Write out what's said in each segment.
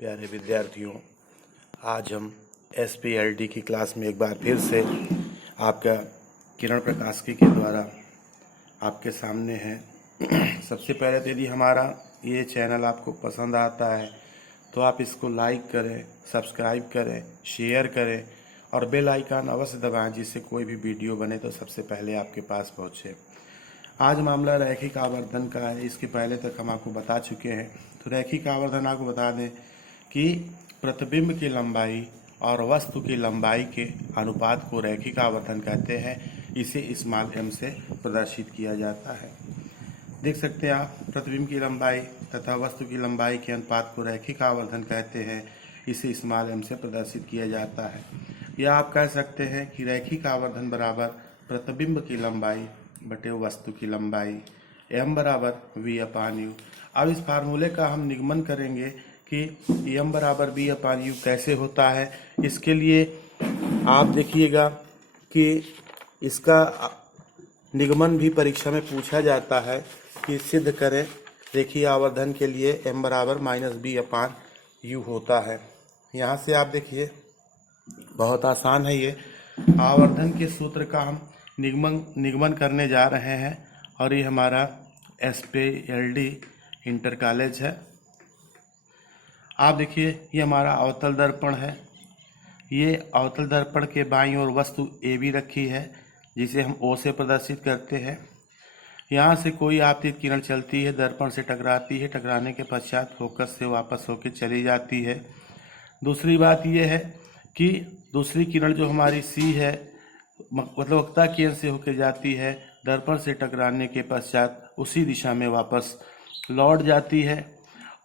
प्यारे विद्यार्थियों, आज हम SPLD की क्लास में एक बार फिर से आपका किरण प्रकाशकी के द्वारा आपके सामने हैं। सबसे पहले तो यदि हमारा ये चैनल आपको पसंद आता है तो आप इसको लाइक करें, सब्सक्राइब करें, शेयर करें और बेल आइकन अवश्य दबाएं, जिससे कोई भी वीडियो बने तो सबसे पहले आपके पास पहुंचे। आज मामला रैखिक आवर्धन का है। इसके पहले तक हम आपको बता चुके हैं। तो रैखिक आवर्धन आपको बता दें कि प्रतिबिंब की लंबाई और वस्तु की लंबाई के अनुपात को रैखिक आवर्धन कहते हैं। इसे स्मॉल m से प्रदर्शित किया जाता है। देख सकते हैं आप, प्रतिबिंब की लंबाई तथा वस्तु की लंबाई के अनुपात को रैखिक आवर्धन कहते हैं। इसे स्मॉल m से प्रदर्शित किया जाता है। या आप कह सकते हैं कि रैखिक आवर्धन बराबर प्रतिबिंब की लंबाई बटे वस्तु की लंबाई, m बराबर v/u। अब इस फार्मूले का हम निगमन करेंगे कि m बराबर v/u कैसे होता है। इसके लिए आप देखिएगा कि इसका निगमन भी परीक्षा में पूछा जाता है कि सिद्ध करें रेखीय आवर्धन के लिए m बराबर -v/u होता है। यहाँ से आप देखिए, बहुत आसान है ये। आवर्धन के सूत्र का हम निगमन करने जा रहे हैं और ये हमारा SPLD इंटर कॉलेज है। आप देखिए, ये हमारा अवतल दर्पण है। ये अवतल दर्पण के बाईं ओर वस्तु AB रखी है, जिसे हम O से प्रदर्शित करते हैं। यहाँ से कोई आपतित किरण चलती है, दर्पण से टकराती है, टकराने के पश्चात फोकस से वापस होकर चली जाती है। दूसरी बात यह है कि दूसरी किरण जो हमारी C है, मतलब वक्ता केंद्र से होकर जाती है, दर्पण से टकराने के पश्चात उसी दिशा में वापस लौट जाती है।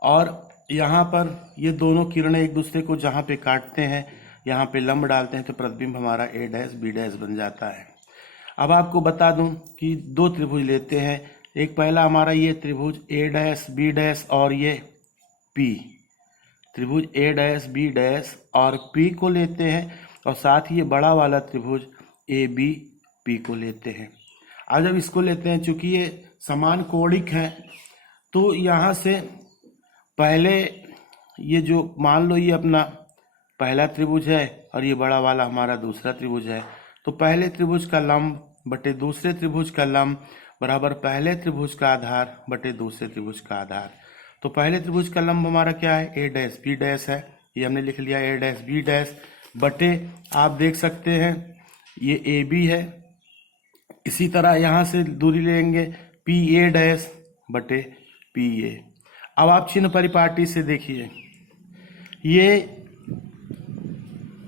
और यहाँ पर ये दोनों किरणें एक दूसरे को जहाँ पे काटते हैं, यहाँ पे लंब डालते हैं, तो प्रतिबिंब हमारा a', b' बन जाता है। अब आपको बता दूं कि दो त्रिभुज लेते हैं। एक पहला हमारा ये त्रिभुज a', b' और ये P, त्रिभुज a', b' और P को लेते हैं, और साथ ही ये बड़ा वाला त्रिभुज ABP को लेते हैं। अब जब इसको लेते हैं, चूंकि ये समान कोणिक हैं, तो यहाँ से पहले ये जो मान लो ये अपना पहला त्रिभुज है और ये बड़ा वाला हमारा दूसरा त्रिभुज है, तो पहले त्रिभुज का लंब बटे दूसरे त्रिभुज का लंब बराबर पहले त्रिभुज का आधार बटे दूसरे त्रिभुज का आधार। तो पहले त्रिभुज का लंब हमारा क्या है, a', b' है। ये हमने लिख लिया a', b' बटे, आप देख सकते हैं ये AB है। इसी तरह यहाँ से दूरी लेंगे PA' बटे PA। अब आप चिन्ह परिपाटी से देखिए, ये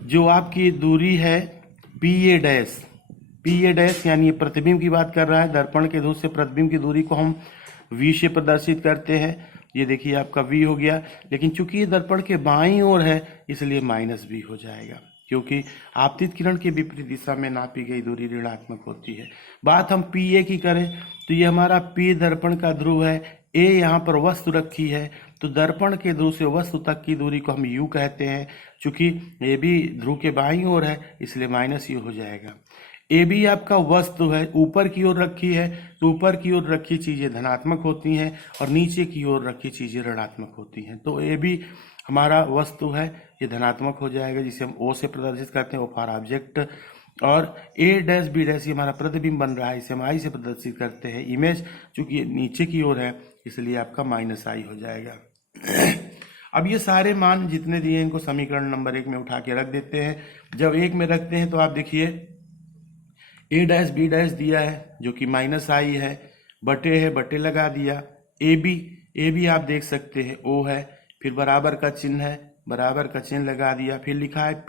जो आपकी दूरी है PA' यानी ये प्रतिबिंब की बात कर रहा है। दर्पण के ध्रुव से प्रतिबिंब की दूरी को हम V से प्रदर्शित करते हैं। ये देखिए आपका V हो गया, लेकिन चूंकि ये दर्पण के बाईं ओर है इसलिए -V हो जाएगा, क्योंकि आपतित किरण के विपरीत दिशा में नापी गई दूरी ऋणात्मक होती है। बात हम PA की करें तो ये हमारा P दर्पण का ध्रुव है, A यहाँ पर वस्तु रखी है, तो दर्पण के ध्रुव से वस्तु तक की दूरी को हम U कहते हैं। चूंकि AB ध्रुव के बाईं ओर है इसलिए -U हो जाएगा। AB आपका वस्तु है, ऊपर की ओर रखी है, तो ऊपर की ओर रखी चीजें धनात्मक होती हैं और नीचे की ओर रखी चीजें ऋणात्मक होती हैं। तो AB हमारा वस्तु है, ये धनात्मक हो जाएगा, जिसे हम O से प्रदर्शित करते हैं, O फॉर ऑब्जेक्ट। और A', B' ये हमारा प्रतिबिंब बन रहा है, इसे हम I से प्रदर्शित करते हैं। इमेज चूंकि नीचे की ओर है इसलिए आपका -I हो जाएगा। अब ये सारे मान जितने दिए इनको समीकरण नंबर 1 में उठा के रख देते हैं। जब 1 में रखते हैं तो आप देखिए A', B' दिया है जो कि -I है, बटे है, बटे लगा दिया। AB आप देख सकते हैं O है, फिर बराबर का चिन्ह है, बराबर का चिन्ह लगा दिया। फिर लिखा है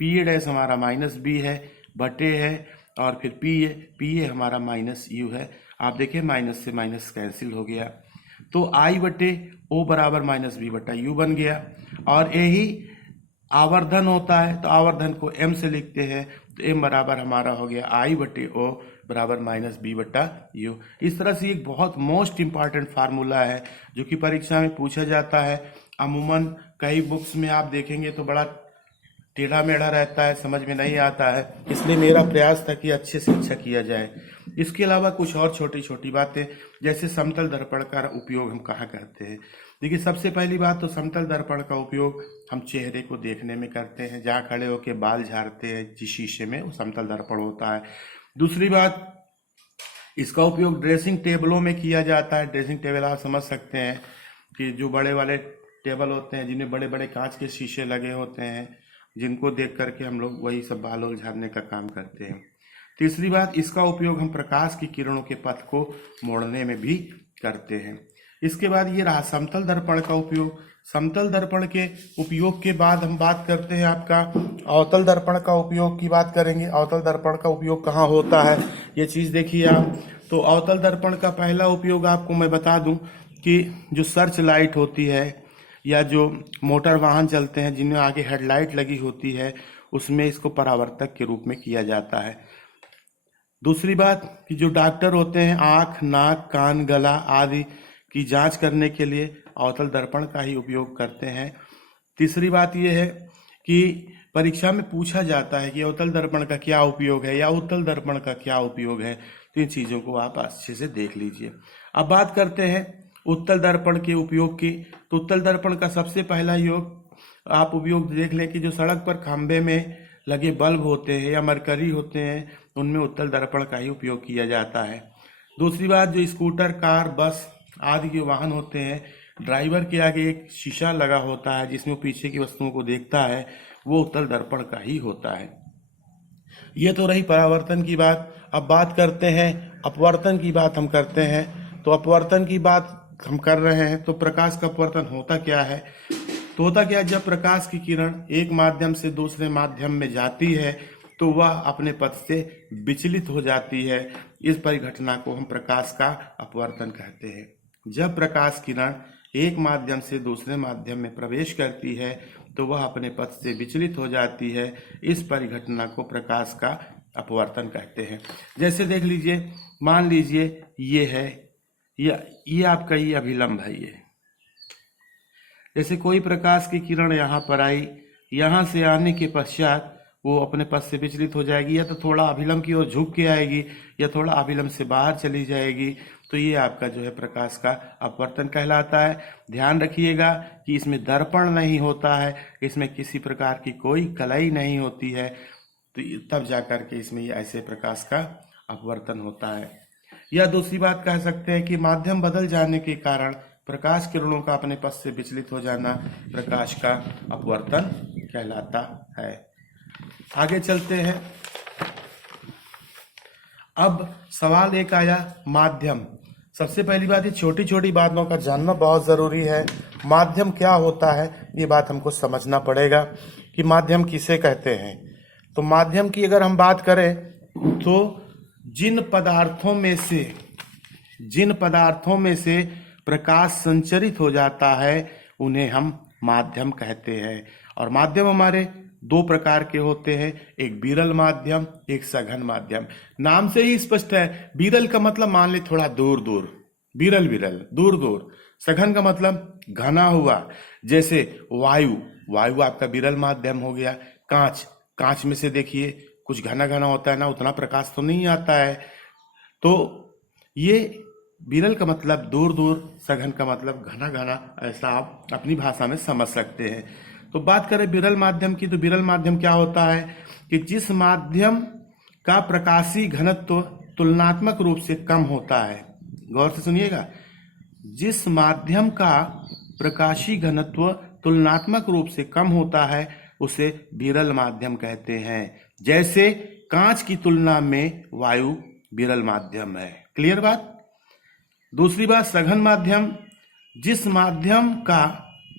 PA' हमारा -B है, बटे है, और फिर PA हमारा -U है। आप देखिए माइनस से माइनस कैंसिल हो गया, तो I बटे O बराबर -B बटा U बन गया। और यही आवर्धन होता है, तो आवर्धन को M से लिखते हैं, तो M बराबर हमारा हो गया I बटे O बराबर -B बटा U। इस तरह से एक बहुत मोस्ट इंपॉर्टेंट फार्मूला है जो कि परीक्षा में पूछा जाता है। अमूमन कई बुक्स में आप देखेंगे तो बड़ा टेढ़ा मेढ़ा रहता है, समझ में नहीं आता है, इसलिए मेरा प्रयास था कि अच्छे से अच्छा किया जाए। इसके अलावा कुछ और छोटी छोटी बातें, जैसे समतल दर्पण का उपयोग हम कहाँ करते हैं। देखिए, सबसे पहली बात तो समतल दर्पण का उपयोग हम चेहरे को देखने में करते हैं, जहाँ खड़े होकर बाल झाड़ते हैं जिस शीशे में, वो समतल दर्पण होता है। दूसरी बात, इसका उपयोग ड्रेसिंग टेबलों में किया जाता है। ड्रेसिंग टेबल आप समझ सकते हैं कि जो बड़े वाले टेबल होते हैं जिनमें बड़े बड़े कांच के शीशे लगे होते हैं, जिनको देख करके हम लोग वही सब बाल झाड़ने का काम करते हैं। तीसरी बात, इसका उपयोग हम प्रकाश की किरणों के पथ को मोड़ने में भी करते हैं। इसके बाद ये रहा समतल दर्पण का उपयोग। समतल दर्पण के उपयोग के बाद हम बात करते हैं आपका अवतल दर्पण का उपयोग की बात करेंगे। अवतल दर्पण का उपयोग कहाँ होता है, ये चीज़ देखिए आप। तो अवतल दर्पण का पहला उपयोग आपको मैं बता दूं कि जो सर्च लाइट होती है या जो मोटर वाहन चलते हैं जिनमें आगे हेडलाइट लगी होती है, उसमें इसको परावर्तक के रूप में किया जाता है। दूसरी बात कि जो डॉक्टर होते हैं आँख, नाक, कान, गला आदि की जांच करने के लिए अवतल दर्पण का ही उपयोग करते हैं। तीसरी बात यह है कि परीक्षा में पूछा जाता है कि अवतल दर्पण का क्या उपयोग है या उत्तल दर्पण का क्या उपयोग है, तो इन चीज़ों को आप अच्छे से देख लीजिए। अब बात करते हैं उत्तल दर्पण के उपयोग की। तो उत्तल दर्पण का सबसे पहला आप उपयोग देख लें कि जो सड़क पर खंभे में लगे बल्ब होते हैं या मरकरी होते हैं, उनमें उत्तल दर्पण का ही उपयोग किया जाता है। दूसरी बात, जो स्कूटर, कार, बस आदि के वाहन होते हैं, ड्राइवर के आगे एक शीशा लगा होता है जिसमें वो पीछे की वस्तुओं को देखता है, वो उत्तल दर्पण का ही होता है। ये तो रही परावर्तन की बात। अब बात करते हैं अपवर्तन की बात हम करते हैं। तो अपवर्तन की बात हम कर रहे हैं, तो प्रकाश का अपवर्तन होता क्या है? तो होता क्या है, जब प्रकाश की किरण एक माध्यम से दूसरे माध्यम में जाती है तो वह अपने पथ से विचलित हो जाती है। इस परिघटना को हम प्रकाश का अपवर्तन कहते हैं। जब प्रकाश किरण एक माध्यम से दूसरे माध्यम में प्रवेश करती है तो वह अपने पथ से विचलित हो जाती है। इस परिघटना को प्रकाश का अपवर्तन कहते हैं। जैसे देख लीजिए, मान लीजिए ये है, ये आपका ये अभिलंब है। ये जैसे कोई प्रकाश की किरण यहाँ पर आई, यहाँ से आने के पश्चात वो अपने पथ से विचलित हो जाएगी, या तो थोड़ा अभिलंब की ओर झुक के आएगी या थोड़ा अभिलंब से बाहर चली जाएगी। तो ये आपका जो है प्रकाश का अपवर्तन कहलाता है। ध्यान रखिएगा कि इसमें दर्पण नहीं होता है, इसमें किसी प्रकार की कोई कलाई नहीं होती है, तो तब जाकर के इसमें ये ऐसे प्रकाश का अपवर्तन होता है। या दूसरी बात कह सकते हैं कि माध्यम बदल जाने के कारण प्रकाश किरणों का अपने पथ से विचलित हो जाना प्रकाश का अपवर्तन कहलाता है। आगे चलते हैं। अब सवाल एक आया, माध्यम। सबसे पहली बात, ये छोटी छोटी बातों का जानना बहुत जरूरी है। माध्यम क्या होता है, ये बात हमको समझना पड़ेगा कि माध्यम किसे कहते हैं। तो माध्यम की अगर हम बात करें तो जिन पदार्थों में से प्रकाश संचरित हो जाता है उन्हें हम माध्यम कहते हैं। और माध्यम हमारे दो प्रकार के होते हैं, एक विरल माध्यम, एक सघन माध्यम। नाम से ही स्पष्ट है, विरल का मतलब मान ले थोड़ा दूर दूर, विरल दूर दूर। सघन का मतलब घना हुआ, जैसे वायु आपका विरल माध्यम हो गया। कांच में से देखिए कुछ घना घना होता है ना, उतना प्रकाश तो नहीं आता है। तो ये विरल का मतलब दूर दूर, सघन का मतलब घना घना, ऐसा आप अपनी भाषा में समझ सकते हैं। तो बात करें विरल माध्यम की, तो विरल माध्यम क्या होता है कि जिस माध्यम का प्रकाशीय घनत्व तुलनात्मक रूप से कम होता है। गौर से सुनिएगा, जिस माध्यम का प्रकाशीय घनत्व तुलनात्मक रूप से कम होता है उसे विरल माध्यम कहते हैं। जैसे कांच की तुलना में वायु विरल माध्यम है। क्लियर बात। दूसरी बात, सघन माध्यम, जिस माध्यम का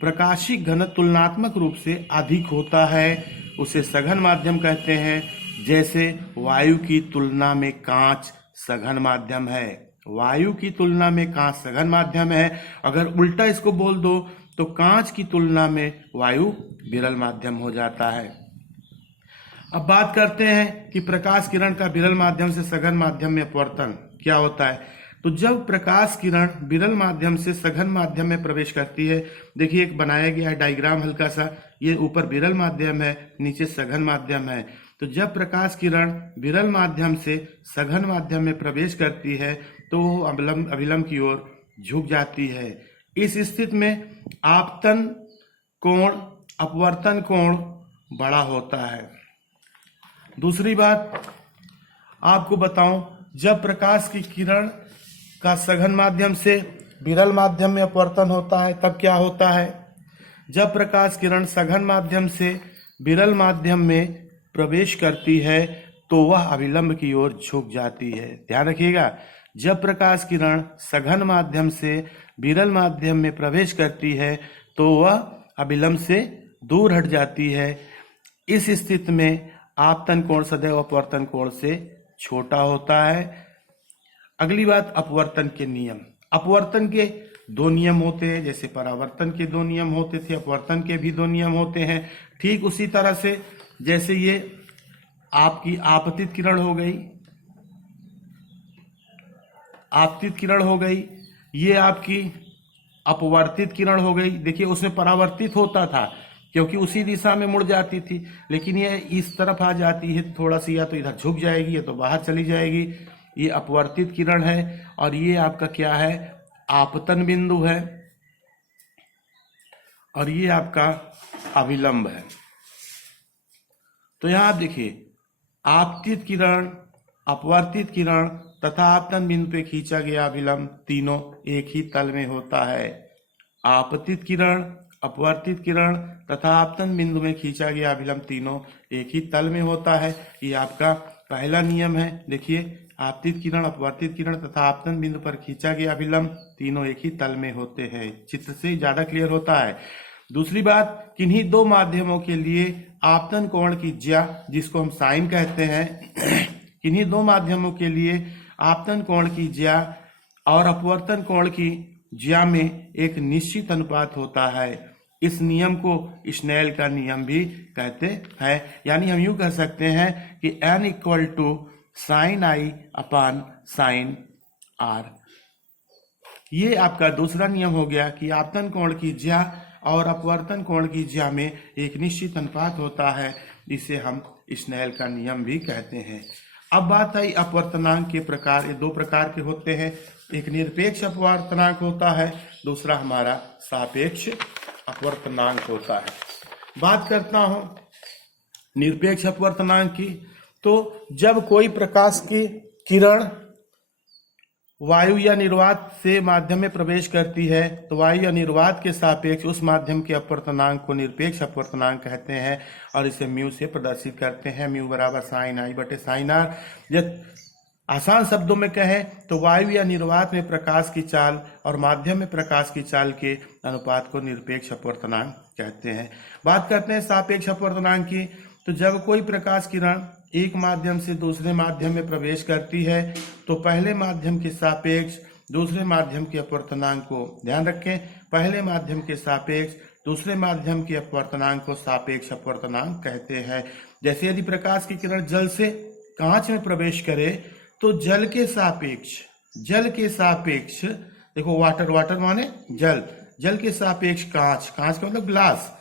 प्रकाशीय घनत्व तुलनात्मक रूप से अधिक होता है उसे सघन माध्यम कहते हैं। जैसे वायु की तुलना में कांच सघन माध्यम है, वायु की तुलना में कांच सघन माध्यम है। अगर उल्टा इसको बोल दो तो कांच की तुलना में वायु विरल माध्यम हो जाता है। अब बात करते हैं कि प्रकाश किरण का विरल माध्यम से सघन माध्यम में अपवर्तन क्या होता है। तो जब प्रकाश किरण विरल माध्यम से सघन माध्यम में प्रवेश करती है, देखिए एक बनाया गया है डायग्राम हल्का सा, ये ऊपर विरल माध्यम है, नीचे सघन माध्यम है। तो जब प्रकाश किरण विरल माध्यम से सघन माध्यम में प्रवेश करती है तो वो अभिलंब की ओर झुक जाती है। इस स्थिति में आपतन कोण अपवर्तन कोण बड़ा होता है। दूसरी बात आपको बताऊं, जब प्रकाश की किरण का सघन माध्यम से विरल माध्यम में अपवर्तन होता है तब क्या होता है? जब प्रकाश किरण सघन माध्यम से विरल माध्यम में प्रवेश करती है तो वह अभिलंब की ओर झुक जाती है। ध्यान रखिएगा, जब प्रकाश किरण सघन माध्यम से विरल माध्यम में प्रवेश करती है तो वह अभिलंब से दूर हट जाती है। इस स्थिति में आपतन कोण सदैव अपवर्तन कोण से छोटा होता है। अगली बात, अपवर्तन के नियम। अपवर्तन के दो नियम होते हैं, जैसे परावर्तन के दो नियम होते थे, अपवर्तन के भी दो नियम होते हैं। ठीक उसी तरह से जैसे ये आपकी आपतित किरण हो गई, आपतित किरण हो गई, ये आपकी अपवर्तित किरण हो गई। देखिए उसमें परावर्तित होता था क्योंकि उसी दिशा में मुड़ जाती थी, लेकिन ये इस तरफ आ जाती है थोड़ा सी, या तो इधर झुक जाएगी या तो बाहर चली जाएगी। ये अपवर्तित किरण है और ये आपका क्या है? आपतन बिंदु है और ये आपका अभिलंब है। तो यहां आप देखिए, आपतित किरण, अपवर्तित किरण तथा आपतन बिंदु पे खींचा गया अभिलंब तीनों एक ही तल में होता है। आपतित किरण, अपवर्तित किरण तथा आपतन बिंदु में खींचा गया अभिलंब तीनों एक ही तल में होता है। ये आपका पहला नियम है। देखिए, आपतित किरण, अपवर्तित किरण तथा आपतन बिंदु पर खींचा गया अभिलंब तीनों एक ही तल में होते हैं। चित्र से ज्यादा क्लियर होता है। दूसरी बात, किन्हीं दो माध्यमों के लिए आपतन कोण की ज्या, जिसको हम साइन कहते हैं, किन्हीं दो माध्यमों के लिए आपतन कोण की ज्या और अपवर्तन कोण की ज्या में एक निश्चित अनुपात होता है। इस नियम को स्नेल का नियम भी कहते हैं। यानी हम यूं कह सकते हैं कि n equal to sine I upon sine R. ये आपका दूसरा नियम हो गया कि आपतन कोण की ज्या और अपवर्तन कोण की ज्या में एक निश्चित अनुपात होता है, जिसे हम स्नेल का नियम भी कहते हैं। अब बात आई अपवर्तनांक के प्रकार। ये दो प्रकार के होते हैं, एक निरपेक्ष अपवर्तनांक होता है, दूसरा हमारा सापेक्ष अपवर्तनांक होता है। बात करता हूं निरपेक्ष अपवर्तनांक की, तो जब कोई प्रकाश की किरण वायु या निर्वात से माध्यम में प्रवेश करती है तो वायु या निर्वात के सापेक्ष उस माध्यम के अपवर्तनांक को निरपेक्ष अपवर्तनांक कहते हैं और इसे म्यू से प्रदर्शित करते हैं। म्यू बराबर साइन आई बटे साइन आर। जब आसान शब्दों में कहें तो वायु या निर्वात में प्रकाश की चाल और माध्यम में प्रकाश की चाल के अनुपात को निरपेक्ष अपवर्तनांक कहते हैं। बात करते हैं सापेक्ष अपवर्तनांक की, तो जब कोई प्रकाश किरण एक माध्यम से दूसरे माध्यम में प्रवेश करती है तो पहले माध्यम के सापेक्ष दूसरे माध्यम के अपवर्तनांक को, ध्यान रखें, पहले माध्यम के सापेक्ष दूसरे माध्यम के अपवर्तनांक को सापेक्ष अपवर्तनांक कहते हैं। जैसे यदि प्रकाश की किरण जल से कांच में प्रवेश करे तो जल के सापेक्ष देखो, वाटर माने जल के सापेक्ष कांच का मतलब ग्लास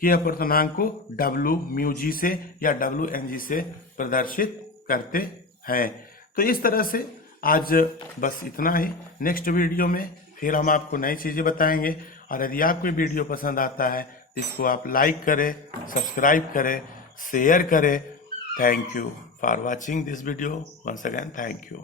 के अपवर्तनांक को W म्यू जी से या WNG से प्रदर्शित करते हैं। तो इस तरह से आज बस इतना ही। नेक्स्ट वीडियो में फिर हम आपको नई चीजें बताएंगे, और यदि आपको वीडियो पसंद आता है तो इसको आप लाइक करें, सब्सक्राइब करें, शेयर करें। Thank you for watching this video. Once again thank you.